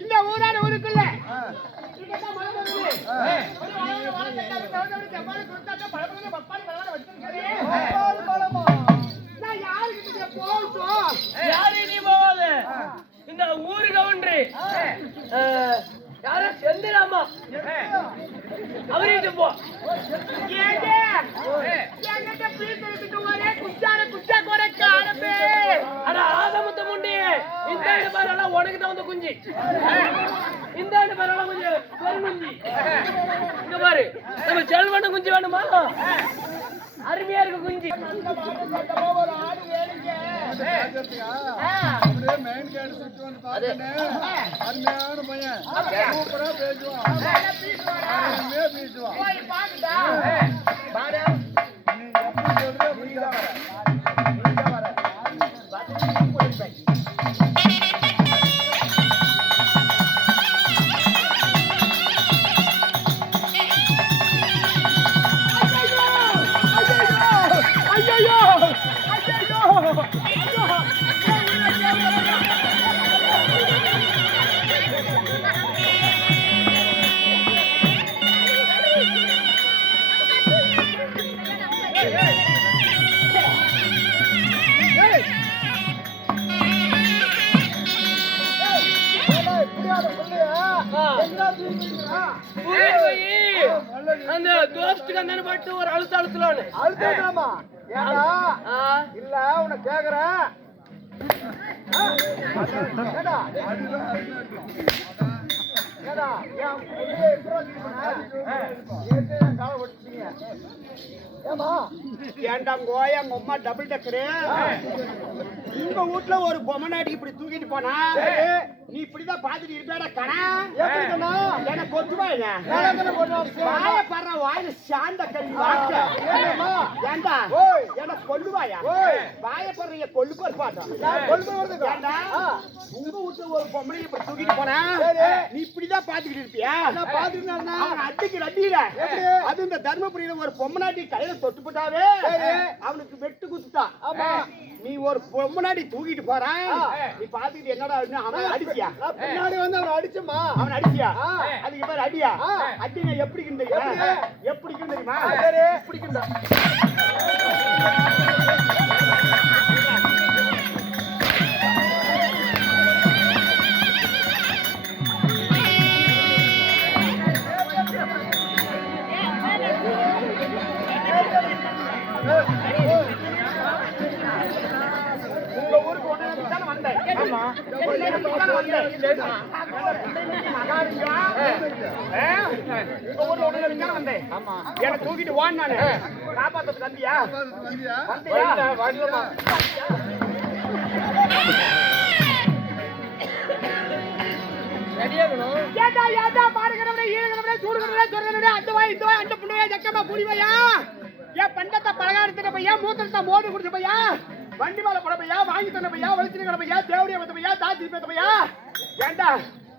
இந்த ஊரான ஊருக்குள்ள. இந்த ஊரு கவுண்டரு. யாரும் செந்திராமா அவர்கிட்ட போ என்கிட்ட பீஸ் எடுத்துட்டு வரே குச்சார குச்சா குறைக்க ஆரம்பி அட ஆதமுத்த முண்டி இந்த ஆண்டு பாருலாம் உனக்கு தான் வந்து குஞ்சு இந்த ஆண்டு பாருலாம் கொஞ்சம் பெரு குஞ்சு இங்க பாரு நம்ம செல்வண்ண குஞ்சு வேணுமா அருமையா இருக்கு குஞ்சு ஒரு ஆடு வேணுங்க அது அருமையான பையன் சூப்பரா பேசுவான் பீஸ் வரா அருமையா பேசுவான் போய் பாக்குதா பாரு நீ எப்படி சொல்ற புரியுதா அந்த தோஸ்துக்கு அந்த பட்டு ஒரு அழுத்த அழுத்தலான்னு. அழுத்தமா ஏண்டா? ஆ. இல்ல உன்னை கேக்குறேன். ஏண்டா கோயா உங்க அம்மா டபுள் டக்கரு உங்க வீட்ல ஒரு பொம்மநாட்டி இப்படி தூக்கிட்டு போனா? நீ இப்படிதான் பாத்துட்டு இருப்பேடா கணா? என்ன கொத்துவாங்க? வாய படுற வாயில சாந்த வாக்க. ஏண்டா? என்ன கொல்லுவாயா. வாய படுற கொல்லு பாட்டம் கொண்டு வரதுக்கு. ஏண்டா. உங்க வீட்ல ஒரு பொம்மனை இப்படி தூக்கிட்டு போனா. நீ இப்படிதான் பாத்துக்கிட்டு இருப்பியா நான்? அவன் அடிக்கு எப்படி? அது இந்த தர்மபுரியில ஒரு பொம்மநாட்டி கையில தொட்டு போட்டாவே. அவனுக்கு வெட்டு குத்துட்டான் ஆமா. நீ ஒரு பொம்மநாட்டி தூக்கிட்டு போறான். நீ பாத்துக்கிட்டு என்னடா அவன் அடிச்சியா பின்னாடி வந்து அவனை அடிச்சேம்மா. அவன் அடிச்சியா. அதுக்கு பேர் அடியா. அடினா எப்படிக்கும் தெரியுமா எப்படி? தெரியுமா சரி. என்ன தூக்கிட்டு வான் நானு. தம்பியா? வந்தியா? ஏண்டா மாறுகிறவனே ஈடுகிறவனே சூடுகிறவனே சொர்கிறவனே அந்த வாய் இந்த வாய் அந்த புண்ணையா ஜக்கமா புரிவையா ஏன் பண்டத்தை பலகாரத்தின பையா மூத்திரத்தை மோடு குடிச்ச பையா வண்டி மேல போட பையா வாங்கி தந்த பையா வலிச்சிருக்கிற பையா தேவடியா வந்த பையா தாத்தி பேத்த பையா? ஏண்டா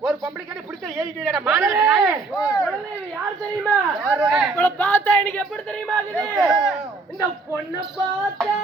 ஒரு பொம்பளைக்கான பிடிச்ச ஏறிட்டு மாநில யார் தெரியுமா? பார்த்தா எனக்கு எப்படி தெரியுமா இந்த பொண்ணை பார்த்தா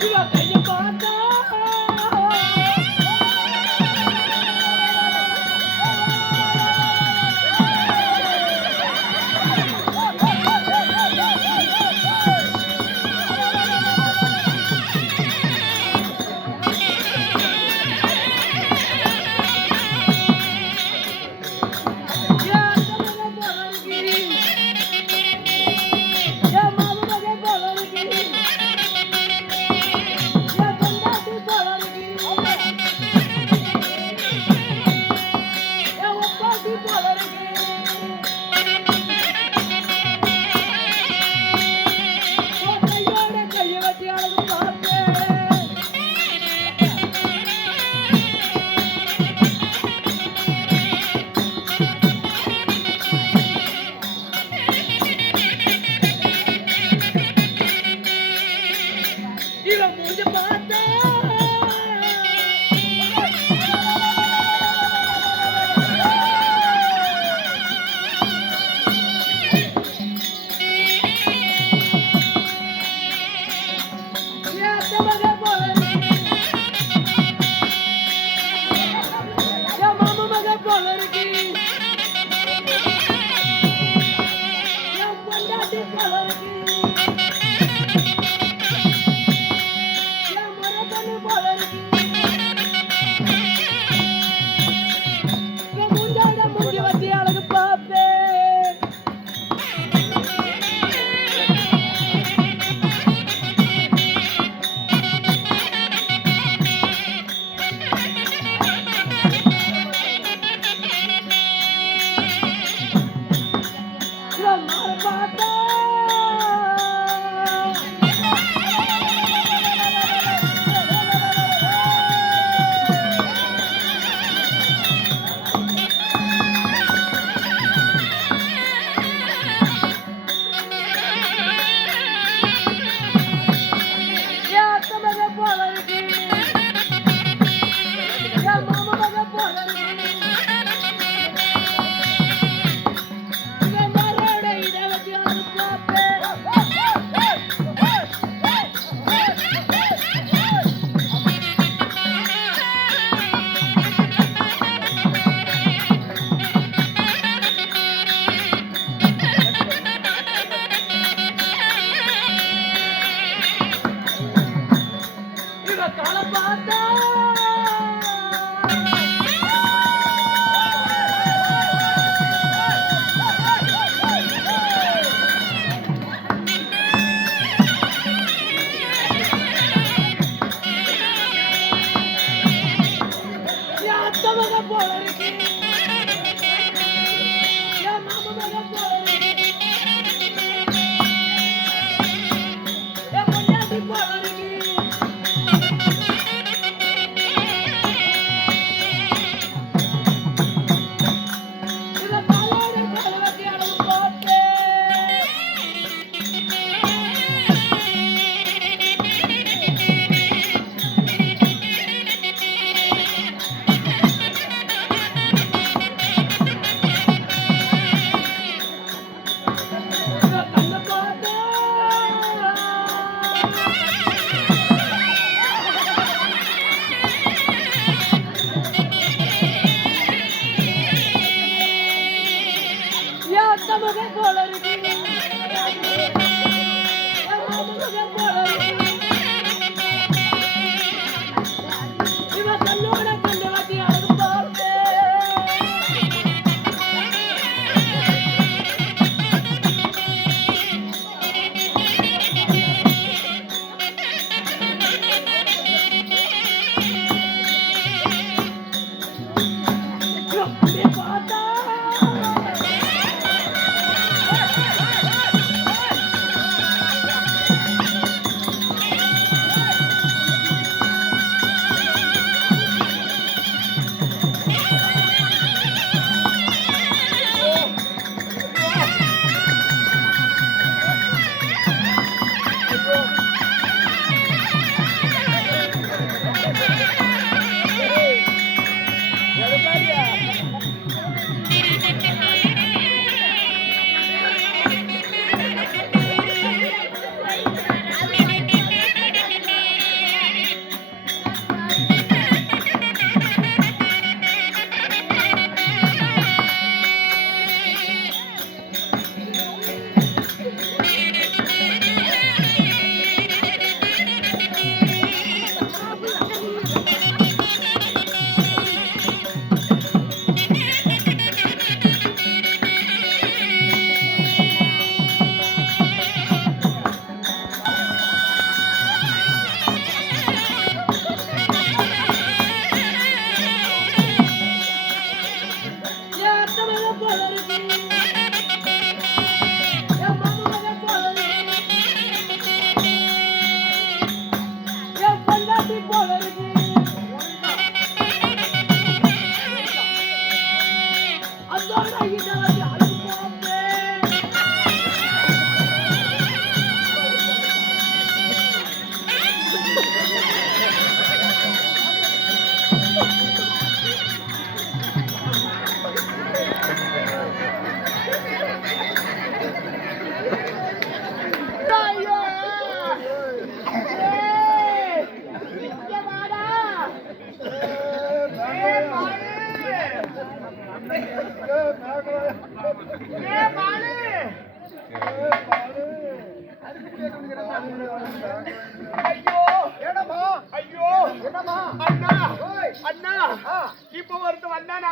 Good luck. কত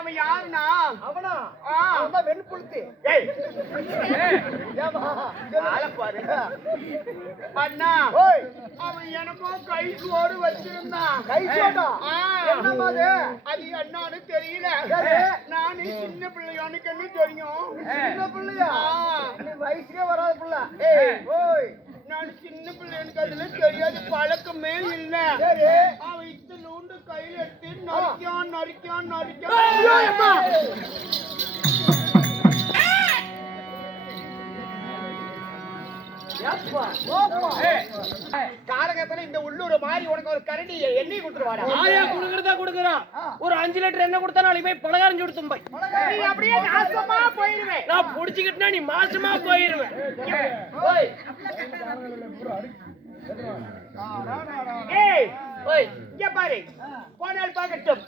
நாம யாருனா அவனா? ஆ. அவன்தான் வெண்புழுத்து. அண்ணா ஓய். அவன் எனக்கோ கை சோறு வச்சிருந்தான். கை சோடா ஆ. என்னம்மா அது? என்னன்னு தெரியல. நானே சின்ன பிள்ளையானுக்கு என்ன தெரியும். சின்ன பிள்ளையா? வயசுக்கே வராத பிள்ளை. ஓய். நான் சின்ன பிள்ளை எனக்கு அதுல தெரியாது பழக்கமே இல்ல. அவன் இத்தனோண்டு கையில எடுத்து நரிக்கான் நரிக்கான். நரிக்கான் காரகத்துல இந்த உள்ளூர் மாதிரி உனக்கு ஒரு கரண்டி எண்ணெய் கொடுத்துருவாடா. ஆயா குடுக்கறதா குடுக்கறான் ஒரு அஞ்சு லிட்டர் எண்ணெய் கொடுத்தா நாளைக்கு போய் பலகாரம் சுடுத்தும் போய் நீ அப்படியே நாசமா போயிருவேன். நான் புடிச்சுக்கிட்டா நீ மாசமா போயிருவேன். ஓய். ஏய். ஓய் இங்க பாரு. போனால் பார்க்கட்டும்.